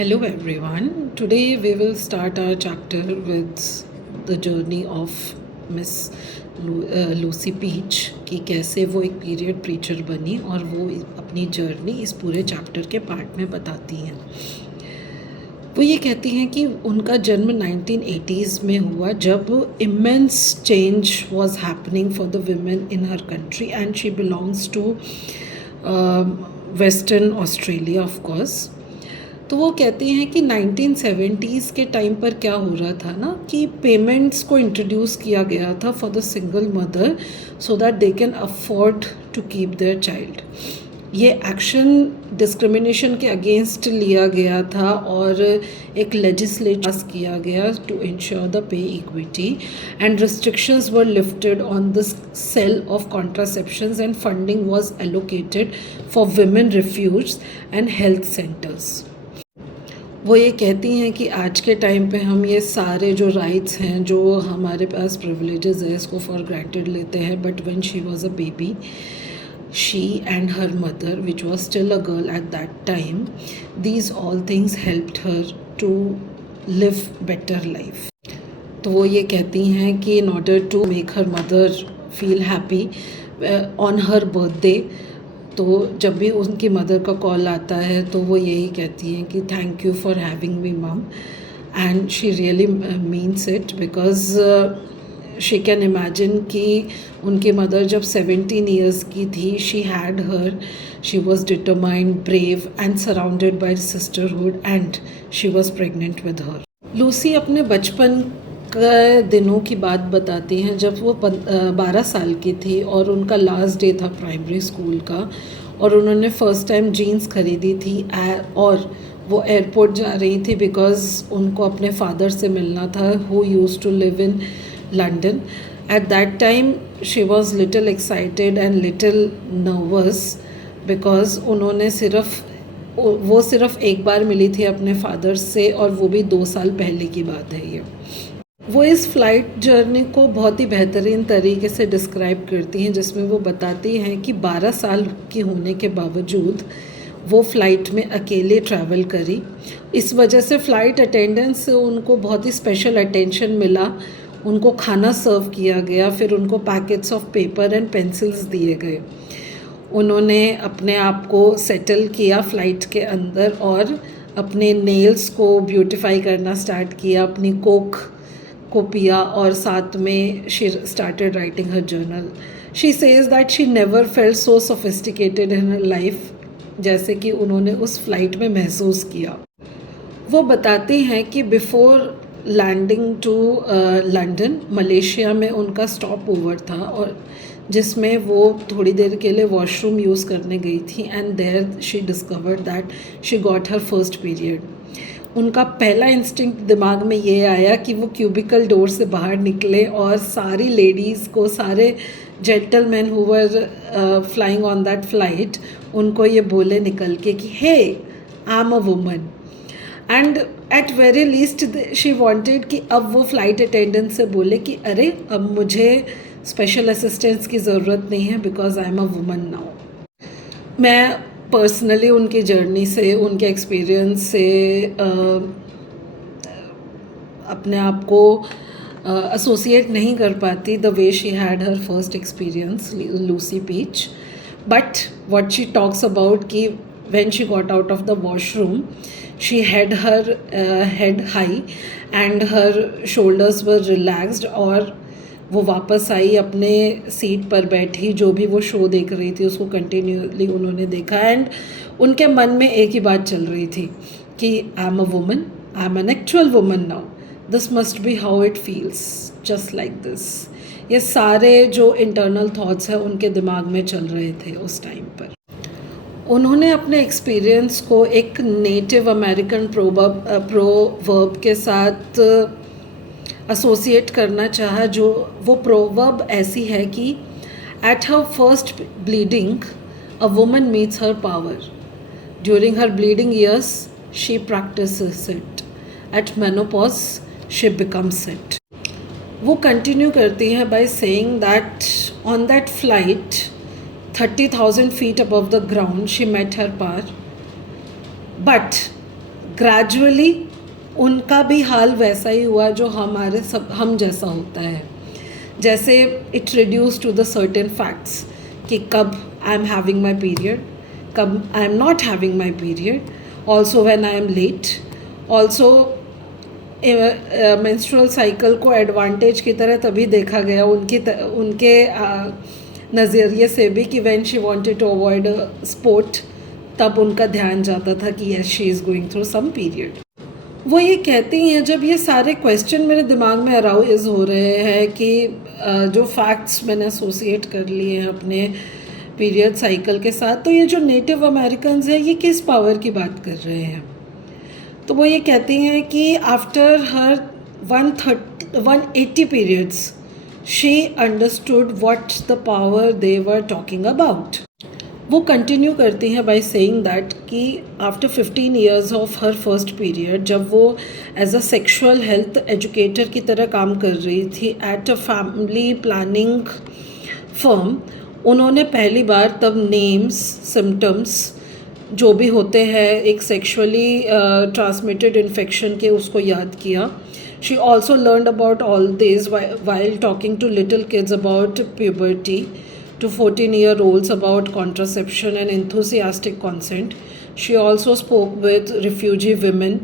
Hello everyone. Today we will start our chapter with the journey of Miss Lucy Peach कि कैसे वो एक period preacher बनी और वो अपनी जर्नी इस पूरे चैप्टर के पार्ट में बताती हैं। वो ये कहती हैं कि उनका जन्म 1980s में हुआ जब immense change was happening for the women in her country and she belongs to Western Australia of course. तो वो कहती हैं कि 1970s के टाइम पर क्या हो रहा था ना कि पेमेंट्स को इंट्रोड्यूस किया गया था for the single mother so that they can afford to keep their child. ये एक्शन डिस्क्रिमिनेशन के अगेंस्ट लिया गया था और एक लेजिस्लेचर पास किया गया to ensure the pay equity and restrictions were lifted on the sale of contraceptions and funding was allocated for women refuge and health centres. वो ये कहती हैं कि आज के टाइम पे हम ये सारे जो राइट्स हैं, जो हमारे पास प्रिविलेजेस है, इसको फॉर ग्रांटेड लेते हैं, but when she was a baby she and her mother which was still a girl at that time, these all things helped her to live better life. तो वो ये कहती हैं कि in order to make her mother feel happy on her birthday, तो जब भी उनकी मदर का कॉल आता है तो वो यही कहती हैं कि thank you for having me mum, and she really means it because she can imagine कि उनकी मदर जब 17 ईयर्स की थी, she had her, she was determined, brave and surrounded by sisterhood and she was pregnant with her. Lucy अपने बचपन के दिनों की बात बताती हैं जब वो 12 साल की थी और उनका लास्ट डे था प्राइमरी स्कूल का, और उन्होंने फ़र्स्ट टाइम जीन्स खरीदी थी और वो एयरपोर्ट जा रही थी बिकॉज़ उनको अपने फादर से मिलना था who used to live in London. At that time she was little excited and little nervous because उन्होंने सिर्फ एक बार मिली थी अपने फादर से, और वो भी 2 साल पहले की बात है ये। वो इस फ़्लाइट जर्नी को बहुत ही बेहतरीन तरीके से डिस्क्राइब करती हैं, जिसमें वो बताती हैं कि 12 साल की होने के बावजूद वो फ़्लाइट में अकेले ट्रैवल करी। इस वजह से फ़्लाइट अटेंडेंट से उनको बहुत ही स्पेशल अटेंशन मिला, उनको खाना सर्व किया गया, फिर उनको packets of paper and pencils दिए गए। उन्होंने अपने आप को सेटल किया फ़्लाइट के अंदर और अपने नेल्स को ब्यूटिफाई करना स्टार्ट किया, अपनी कोक को पिया और साथ में she started writing her journal. She says that she never felt so sophisticated in her life जैसे कि उन्होंने उस फ्लाइट में महसूस किया। वो बताती हैं कि before landing to London, Malaysia में उनका स्टॉप ओवर था और जिसमें वो थोड़ी देर के लिए वॉशरूम यूज़ करने गई थी, and there she discovered that she got her first period. उनका पहला इंस्टिंक्ट दिमाग में ये आया कि वो क्यूबिकल डोर से बाहर निकले और सारी लेडीज़ को, सारे gentleman who were flying on that flight, उनको ये बोले निकल के कि hey I am a woman. And at very least she wanted कि अब वो फ़्लाइट अटेंडेंट से बोले कि अरे अब मुझे स्पेशल असिस्टेंस की ज़रूरत नहीं है because I am a woman now. मैं पर्सनली उनकी जर्नी से, उनके एक्सपीरियंस से अपने आप को एसोसिएट नहीं कर पाती the way she had her first experience Lucy Peach, but what she talks about कि when she got out of the washroom she had her head high and her shoulders were relaxed, और वो वापस आई, अपने seat पर बैठी, जो भी वो शो देख रही थी उसको कंटिन्यूअसली उन्होंने देखा, एंड उनके मन में एक ही बात चल रही थी कि आई am a woman, I am an actual woman now, this must be how it feels just like this. ये सारे जो इंटरनल थॉट्स हैं उनके दिमाग में चल रहे थे उस टाइम पर। उन्होंने अपने एक्सपीरियंस को एक नेटिव अमेरिकन प्रोवर्ब के साथ एसोसिएट करना चाहा, जो वो प्रोवर्ब ऐसी है कि at her first bleeding a woman meets her power, during her bleeding years she practises it, at menopause she becomes it. वो कंटिन्यू करती हैं by saying that on that flight 30,000 feet above the ground she met her par, but gradually उनका भी हाल वैसा ही हुआ जो हम जैसा होता है. जैसे it reduce to the certain facts कि कब I am having my period, कब I am not having my period, also when I am late. Also menstrual cycle को एडवांटेज की तरह तभी देखा गया उनके नज़रिए से भी कि when she wanted to avoid sport, तब उनका ध्यान जाता था कि yes she is going through some period. वो ये कहती हैं, जब ये सारे क्वेश्चन मेरे दिमाग में अराउज हो रहे हैं कि जो फैक्ट्स मैंने एसोसिएट कर लिए हैं अपने पीरियड साइकिल के साथ, तो ये जो नेटिव अमेरिकन्स हैं ये किस पावर की बात कर रहे हैं. तो वो ये कहती हैं कि after her 180 periods she understood what the power they were talking about. वो कंटिन्यू करती हैं बाय सेइंग दैट कि after 15 years of her first period, जब वो as a sexual health educator की तरह काम कर रही थी at a family planning firm, उन्होंने पहली बार तब नेम्स, सिम्टम्स जो भी होते हैं एक सेक्सुअली ट्रांसमिटेड इन्फेक्शन के, उसको याद किया. She also learned about all this while talking to little kids about puberty, to 14-year-olds about contraception and enthusiastic consent. She also spoke with refugee women,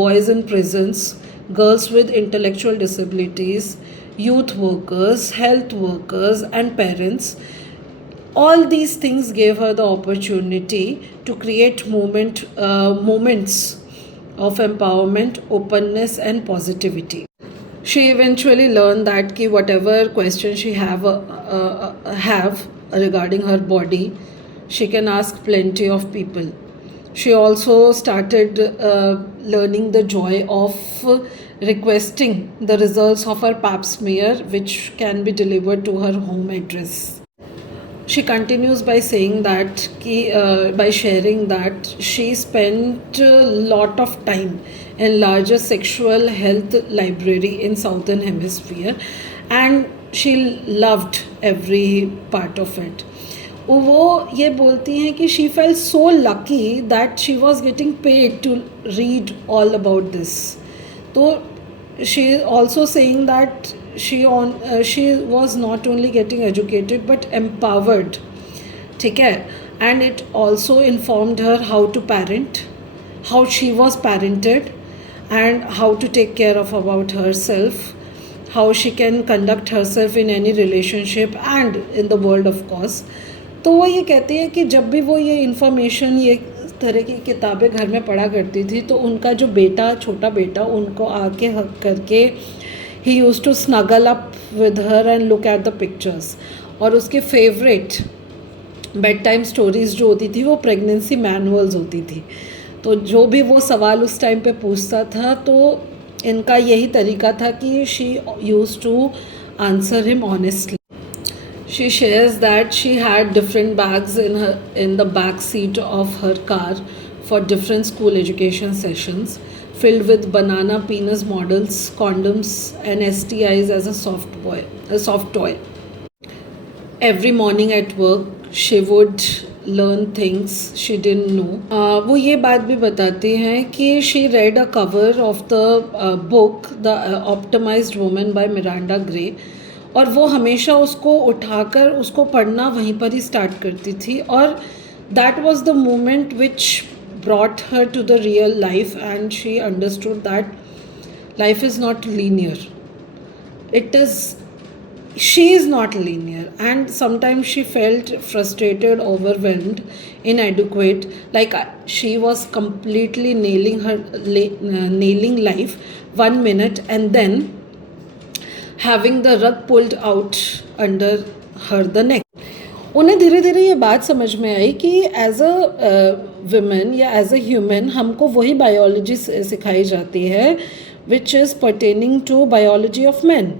boys in prisons, girls with intellectual disabilities, youth workers, health workers, and parents. All these things gave her the opportunity to create moments of empowerment, openness, and positivity. She eventually learned that ki whatever question she have regarding her body, she can ask plenty of people. She also started learning the joy of requesting the results of her pap smear, which can be delivered to her home address. She continues by saying that by sharing that she spent a lot of time in largest sexual health library in Southern Hemisphere, and she loved every part of it. वो ये बोलती हैं कि she felt so lucky that she was getting paid to read all about this. तो she also saying that she was not only getting educated but empowered, ठीक है, and it also informed her how to parent, how she was parented, and how to take care of about herself, how she can conduct herself in any relationship and in the world of course. तो वो ये कहती है कि जब भी वो ये इन्फॉर्मेशन, ये तरह की किताबें घर में पढ़ा करती थी, तो उनका जो बेटा, छोटा बेटा, उनको आके हक करके he used to snuggle up with her and look at the pictures. और उसके फेवरेट बेड टाइम स्टोरीज़ जो होती थी वो प्रेगनेंसी मैनुअल्स होती थी. तो जो भी वो सवाल उस टाइम पे पूछता था, तो इनका यही तरीका था कि she used to answer him honestly. She shares that she had different bags in the back seat of her car for different school education sessions, filled with banana penis models, condoms, and STIs as a soft toy. Every morning at work, she would learn things she didn't know. वो ये बात भी बताती हैं कि she read a cover of the book The Optimized Woman by Miranda Gray, और वो हमेशा उसको उठाकर उसको पढ़ना वहीं पर ही स्टार्ट करती थी. और that was the moment which brought her to the real life, and she understood that life is not linear. She is not linear, and sometimes she felt frustrated, overwhelmed, inadequate, like she was completely nailing life one minute and then having the rug pulled out under her the neck. उन्हें धीरे धीरे ये बात समझ में आई कि as a women या एज अ ह्यूमन हमको वही बायोलॉजी सिखाई जाती है which is pertaining to biology of man,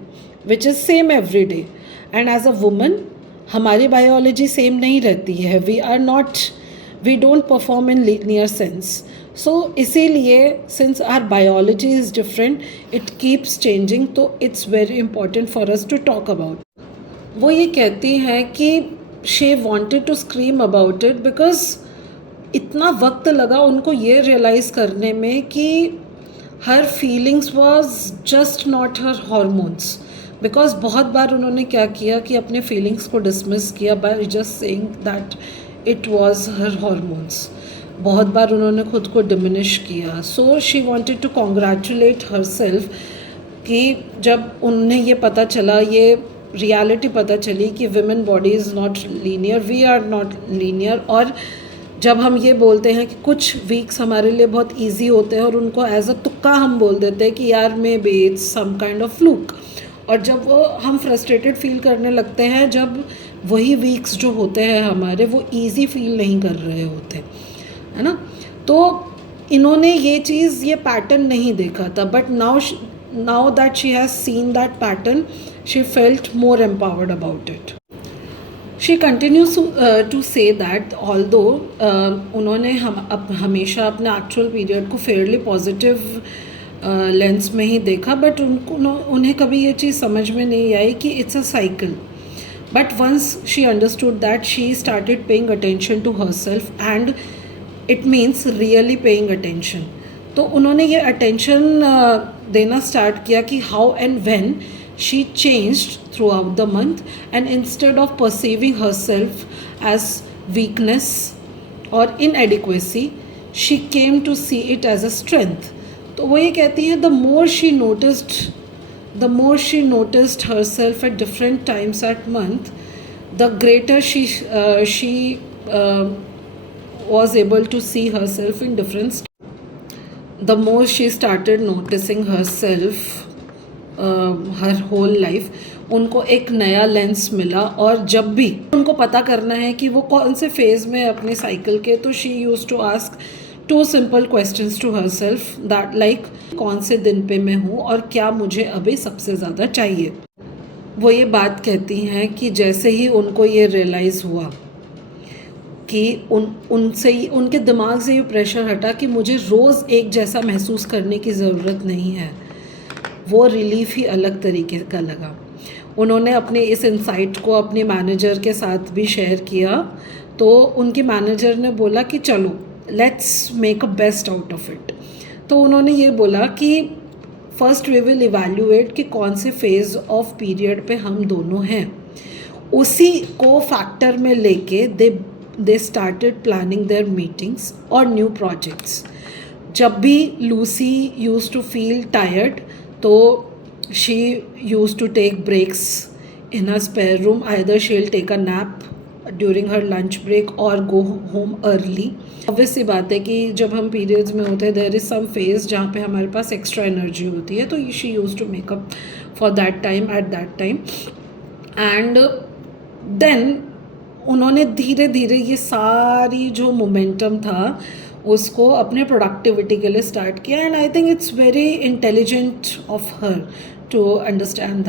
which is same every day. And as a woman हमारी बायोलॉजी सेम नहीं रहती है. We don't perform in linear sense. So इसीलिए since our biology is different, it keeps changing, तो it's very important for us to talk about. वो ये कहती हैं कि she wanted to scream about it because इतना वक्त लगा उनको ये रियलाइज़ करने में कि her feelings was just not her hormones, because बहुत बार उन्होंने क्या किया कि अपने फीलिंग्स को डिसमिस किया by just saying that it was her hormones. बहुत बार उन्होंने खुद को डिमिनिश किया। So she wanted to congratulate herself कि जब उन्हें ये पता चला, ये रियलिटी पता चली कि women body is not linear, we are not linear. और जब हम ये बोलते हैं कि कुछ वीक्स हमारे लिए बहुत इजी होते हैं और उनको एज अ तुक्का हम बोल देते हैं कि यार maybe it's some kind of fluke, और जब वो हम फ्रस्ट्रेटेड फील करने लगते हैं जब वही वीक्स जो होते हैं हमारे वो इजी फील नहीं कर रहे होते, है ना। तो इन्होंने ये चीज़, ये पैटर्न नहीं देखा था, but now that she has seen that pattern, she felt more empowered about it. She continues to say that although उन्होंने हमेशा अपने एक्चुअल पीरियड को फेयरली पॉजिटिव लेंस में ही देखा, बट उन्हें कभी ये चीज़ समझ में नहीं आई कि it's a cycle. But once she understood that, she started paying attention to herself, and it means really paying attention. तो उन्होंने ये अटेंशन देना स्टार्ट किया कि how and when she changed throughout the month, and instead of perceiving herself as weakness or inadequacy, she came to see it as a strength. तो वो ये कहती हैं, the more she noticed herself at different times at month, the greater she was able to see herself in different. The more she started noticing herself, her whole life उनको एक नया lens मिला। और जब भी उनको पता करना है कि वो कौन से फेज़ में अपने साइकिल के, तो she use to ask 2 simple questions to herself, that like कौन से दिन पे मैं हूँ और क्या मुझे अभी सबसे ज़्यादा चाहिए। वो ये बात कहती हैं कि जैसे ही उनको ये रियलाइज़ हुआ कि उनसे ही, उनके दिमाग से ये प्रेशर हटा कि मुझे रोज़ एक जैसा महसूस करने की ज़रूरत नहीं है, वो रिलीफ ही अलग तरीके का लगा। उन्होंने अपने इस इंसाइट को अपने मैनेजर के साथ भी शेयर किया, तो उनके मैनेजर ने बोला कि चलो let's make a best out of it. तो उन्होंने ये बोला कि फर्स्ट वी विल इवैल्यूएट कि कौन से फेज़ ऑफ पीरियड पे हम दोनों हैं, उसी को फैक्टर में लेके they started planning their meetings और न्यू प्रोजेक्ट्स। जब भी Lucy use to feel tired, तो she used to take breaks in her spare room. Either she'll take a nap during her lunch break or go home early. Obvious सी बात है कि जब हम periods में होते हैं there is some phase जहाँ पे हमारे पास extra energy होती है, तो she used to make up for that time at that time. And then उन्होंने धीरे धीरे ये सारी जो मोमेंटम था उसको अपने प्रोडक्टिविटी के लिए स्टार्ट किया, and I think it's very intelligent of her to understand that.